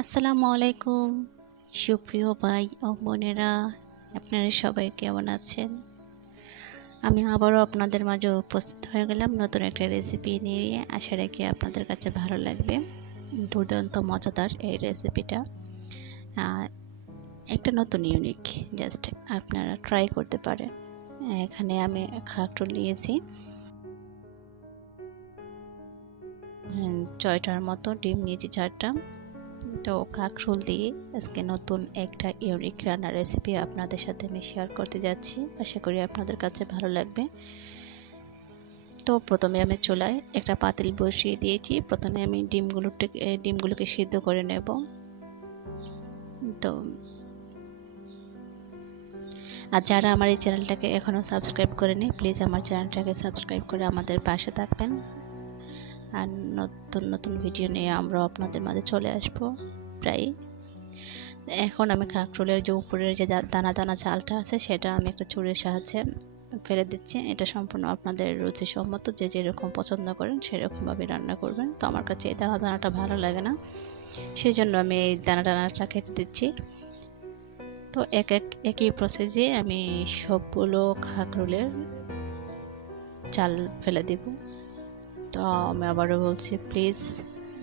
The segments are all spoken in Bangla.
আসসালামু আলাইকুম। সুপ্রিয় ভাই ও বোনেরা, আপনারা সবাই কেমন আছেন? আমি আবারও আপনাদের মাঝে উপস্থিত হয়ে গেলাম নতুন একটা রেসিপি নিয়ে। আশা রাখি আপনাদের কাছে ভালো লাগবে। দুর্দান্ত, মজাদার এই রেসিপিটা একটা নতুন ইউনিক জাস্ট আপনারা ট্রাই করতে পারেন। এখানে আমি খাকটুল নিয়েছি। ছয়টার মতো ডিম নিয়েছি চারটা। তো কাকরোল দিয়ে আজকে নতুন একটা ইউনিক রান্নার রেসিপি আপনাদের সাথে আমি শেয়ার করতে যাচ্ছি। আশা করি আপনাদের কাছে ভালো লাগবে। তো প্রথমে আমি চুলায় একটা পাতিল বসিয়ে দিয়েছি। প্রথমে আমি ডিমগুলোকে ডিমগুলোকে সিদ্ধ করে নেব। তো আর যারা আমার এই চ্যানেলটাকে এখনও সাবস্ক্রাইব করেনি প্লিজ আমার চ্যানেলটাকে সাবস্ক্রাইব করে আমাদের পাশে থাকবেন। আর নতুন নতুন ভিডিও নিয়ে আমরাও আপনাদের মাঝে চলে আসব প্রায় এখন আমি কাঁকরোলের যে উপরের যে দানা দানা চালটা আছে, সেটা আমি একটা চুরির সাহায্যে ফেলে দিচ্ছি। এটা সম্পূর্ণ আপনাদের রুচিসম্মত, যে যেরকম পছন্দ করেন, সেরকমভাবে রান্না করবেন। তো আমার কাছে এই দানা দানাটা ভালো লাগে না সেই জন্য আমি এই দানা দানাটা কেটে দিচ্ছি। তো এক এক, একই প্রসেসে আমি সবগুলো খাকরোলের চাল ফেলে দেবো। তো আমি আবারও বলছি প্লিজ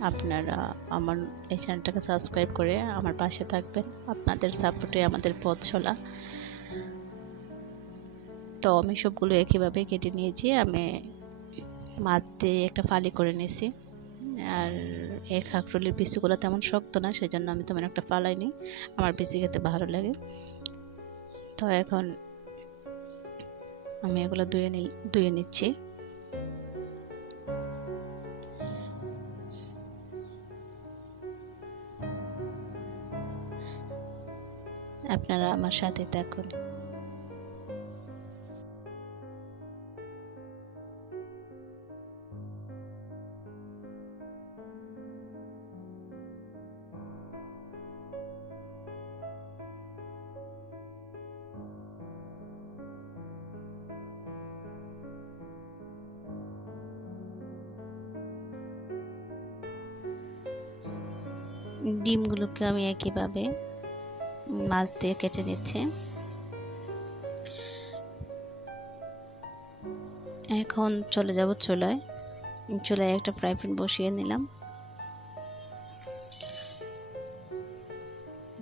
আপনারা আমার এই চ্যানেলটাকে সাবস্ক্রাইব করে আমার পাশে থাকবেন। আপনাদের সাপোর্টে আমাদের পথ চলা। তো আমি সবগুলো একইভাবে কেটে নিয়েছি। আমি মাছ দিয়ে একটা ফালি করে নিয়েছি। আর এই খাকরুলির পিসিগুলো তেমন শক্ত না সেই জন্য আমি তেমন একটা ফালাইনি। আমার পিসি খেতে ভালো লাগে। তো এখন আমি এগুলো ধুয়ে নি, ধুয়ে নিচ্ছি। আপনারা আমার সাথে থাকুন। ডিমগুলোকে আমি একইভাবে মাছ দিয়ে কেটে নিচ্ছে। এখন চলে যাব চুলায়। চুলায় একটা ফ্রাই প্যান বসিয়ে নিলাম।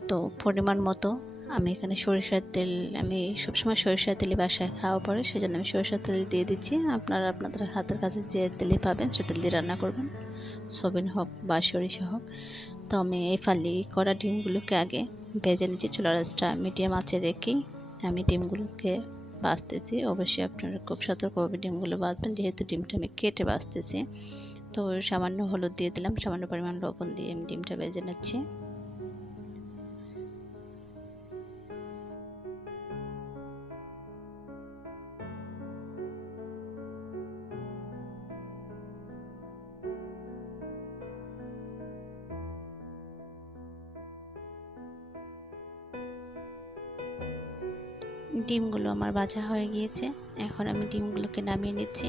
তো পরিমাণ মতো আমি এখানে সরিষার তেল, আমি সবসময় সরিষার তেলে বাসায় খাওয়া পরে, সেজন্য আমি সরিষার তেল দিয়ে দিচ্ছি। আপনারা আপনাদের হাতের কাছে যে তেলে পাবেন, সে তেল দিয়ে রান্না করবেন সবিন হোক বা সরিষা হোক। তো আমি এই ফালি করা ডিমগুলোকে আগে ভেজে নিচ্ছি চুলা রাসটা মিডিয়াম আছে দেখি আমি ডিমগুলোকে বাঁচতেছি। অবশ্যই আপনারা খুব সতর্কভাবে ডিমগুলো বাঁচবেন, যেহেতু ডিমটা আমি কেটে বাঁচতেছি। তো সামান্য হলুদ দিয়ে দিলাম, সামান্য পরিমাণ লবণ দিয়ে আমি ডিমটা ভেজে নিচ্ছি। ডিমগুলো আমার ভাজা হয়ে গিয়েছে। এখন আমি ডিমগুলোকে নামিয়ে নিচ্ছি।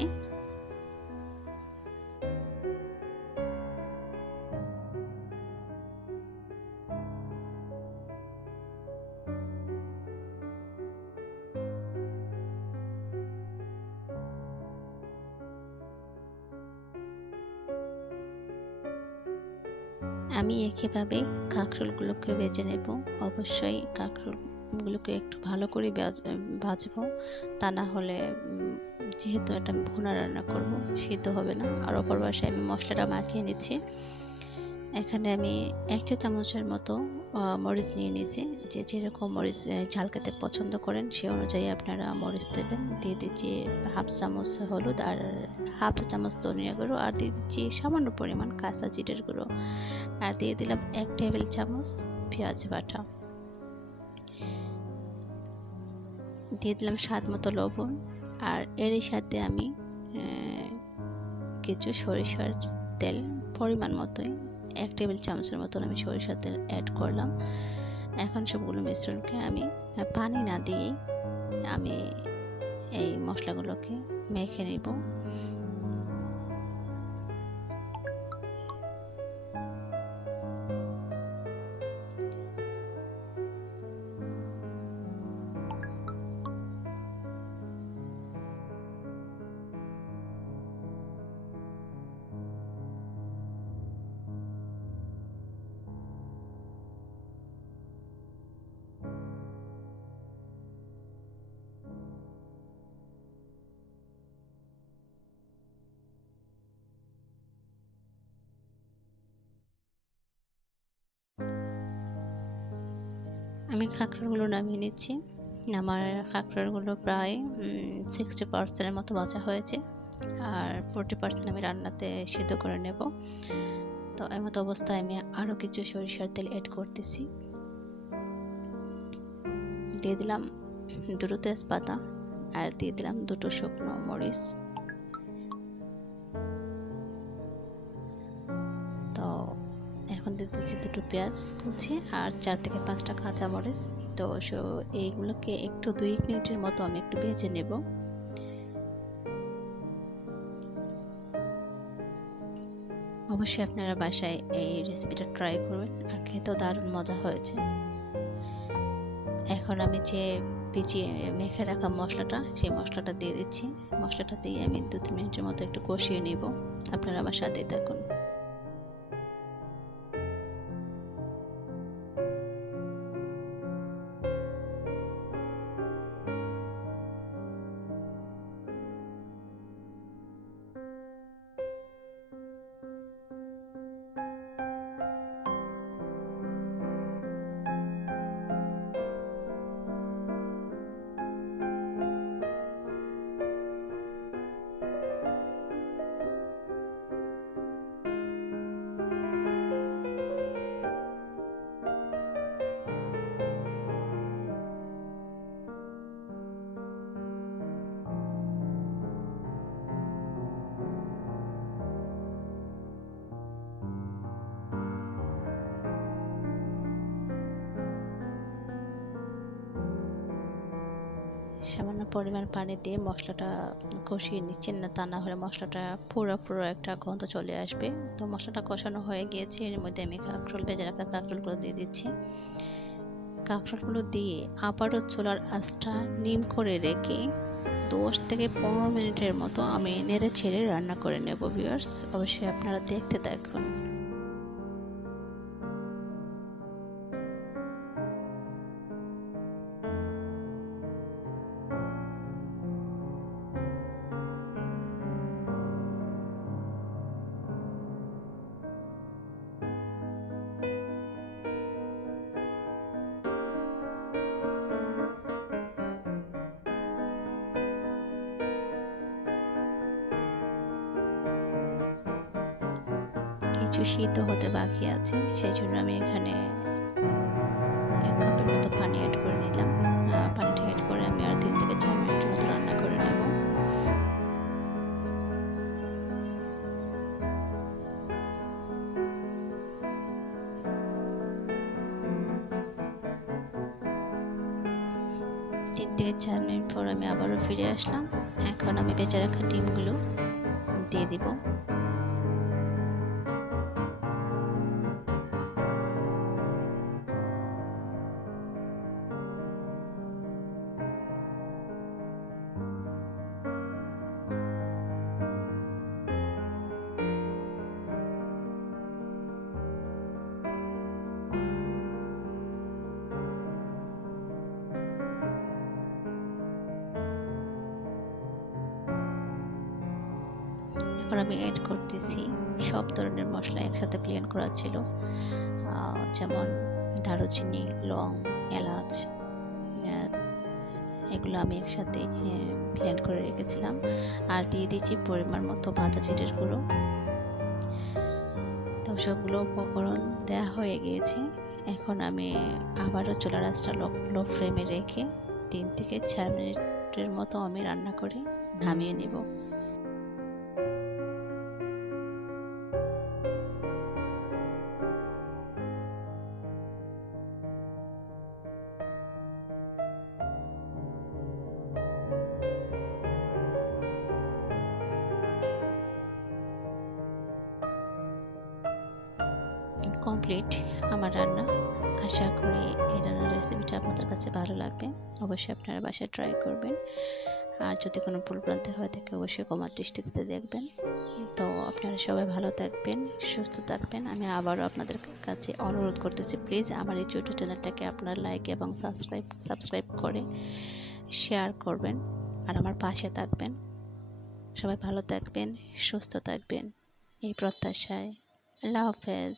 আমি একইভাবে কাঁকরোলগুলোকে বেজে নেব। অবশ্যই কাঁকরোল গুলোকে একটু ভালো করে ভাজবো তা না হলে যেহেতু এটা ভুনা রান্না করব, সিদ্ধ হবে না। আর অপর পাশে আমি মশলাটা মাখিয়ে নিচ্ছি। এখানে আমি এক চা চামচের মতো মরিচ নিয়ে নিয়েছি। যে যেরকম মরিচ ঝাল খেতে পছন্দ করেন, সে অনুযায়ী আপনারা মরিচ দেবেন। দিয়ে দিচ্ছি হাফ চামচ হলুদ আর হাফ চা চামচ ধনিয়া গুঁড়ো। আর দিয়ে দিচ্ছি সামান্য পরিমাণ কাঁচা জিরের গুঁড়ো। আর দিয়ে দিলাম এক টেবিল চামচ পেঁয়াজ বাটা। দিয়ে দিলাম স্বাদ মতো লবণ আর এরই সাথে আমি কিছু সরিষার তেল পরিমাণ মতোই, এক টেবিল চামচের মতন আমি সরিষার তেল অ্যাড করলাম। এখন সবগুলো মিশ্রণকে আমি পানি না দিয়েই আমি এই মশলাগুলোকে মেখে নিব। আমি কাঁকড়াগুলো নামিয়ে নিচ্ছি। আমার কাঁকড়াগুলো প্রায় সিক্সটি পার্সেন্টের মতো বাঁচা হয়েছে। আর ফোরটি পার্সেন্ট আমি রান্নাতে সিদ্ধ করে নেব। তো এমত অবস্থায় আমি আরও কিছু সরিষার তেল অ্যাড করতেছি। দিয়ে দিলাম দুটো তেজপাতা আর দিয়ে দিলাম দুটো শুকনো মরিচ। দিচ্ছি দুটো পেঁয়াজ কুচি আর চার থেকে পাঁচটা কাঁচা মরিচ। তো, সো এইগুলোকে একটু দুই মিনিটের মতো আমি একটু ভেজে নেব। অবশ্যই আপনারা বাসায় এই রেসিপিটা ট্রাই করবেন আর খেতেও দারুণ মজা হয়েছে। এখন আমি যে পিছিয়ে মেখে রাখা মশলাটা, সেই মশলাটা দিয়ে দিচ্ছি। মশলাটা দিয়ে আমি দু তিন মিনিটের মতো একটু কষিয়ে নিব। আপনারা আমার সাথে থাকুন। সামান্য পরিমাণ পানি দিয়ে মশলাটা কষিয়ে নিচ্ছেন না, তা না হলে মশলাটা পুরো পুরো একটা গন্ধ চলে আসবে। তো মশলাটা কষানো হয়ে গিয়েছে, এর মধ্যে আমি কাঁকরোল, ভেজে রাখা কাঁকরোলগুলো দিয়ে দিচ্ছি। কাঁকরোলগুলো দিয়ে আবারও চুলার আঁচটা নিম করে রেখে দশ থেকে পনেরো মিনিটের মতো আমি নেড়ে ছেড়ে রান্না করে নেব ভিউয়ার্স অবশ্যই আপনারা দেখতে দেখুন কিছু সিদ্ধ হতে বাকি আছে, সেই জন্য আমি এখানে এক কাপের মতো পানি অ্যাড করে নিলাম। পানিটা অ্যাড করে আমি আর তিন থেকে চার মিনিটের মতো রান্না করে নেব। তিন থেকে চার মিনিট পর আমি আবারও ফিরে আসলাম। এখন আমি বেঁচে রাখা ডিমগুলো দিয়ে দিব। আমি অ্যাড করতেছি। সব ধরনের মশলা একসাথে ব্লেন্ড করা ছিল। যেমন দারুচিনি, লং, এলাচ এগুলো আমি একসাথে ব্লেন্ড করে রেখেছিলাম। আর দিয়ে দিয়েছি পরিমাণ মতো ভাজা চিটের গুঁড়ো। তো সবগুলো উপকরণ দেওয়া হয়ে গিয়েছে। এখন আমি আবারও চুলা রাসটা লো ফ্লেমে রেখে তিন থেকে চার মিনিটের মতো আমি রান্না করে নামিয়ে নেব। কমপ্লিট আমার রান্না। আশা করি এই রান্নার রেসিপিটা আপনাদের কাছে ভালো লাগবে। অবশ্যই আপনারা বাসায় ট্রাই করবেন। আর যদি কোনো ভুলভ্রান্তি হয়ে থাকে অবশ্যই কমার দৃষ্টিতে দেখবেন। তো আপনারা সবাই ভালো থাকবেন, সুস্থ থাকবেন। আমি আবারও আপনাদের কাছে অনুরোধ করতেছি প্লিজ আমার এই ছোটো চ্যানেলটাকে আপনার লাইক এবং সাবস্ক্রাইব সাবস্ক্রাইব করে শেয়ার করবেন। আর আমার পাশে থাকবেন। সবাই ভালো থাকবেন, সুস্থ থাকবেন। এই প্রত্যাশায়। আল্লাহ হাফেজ।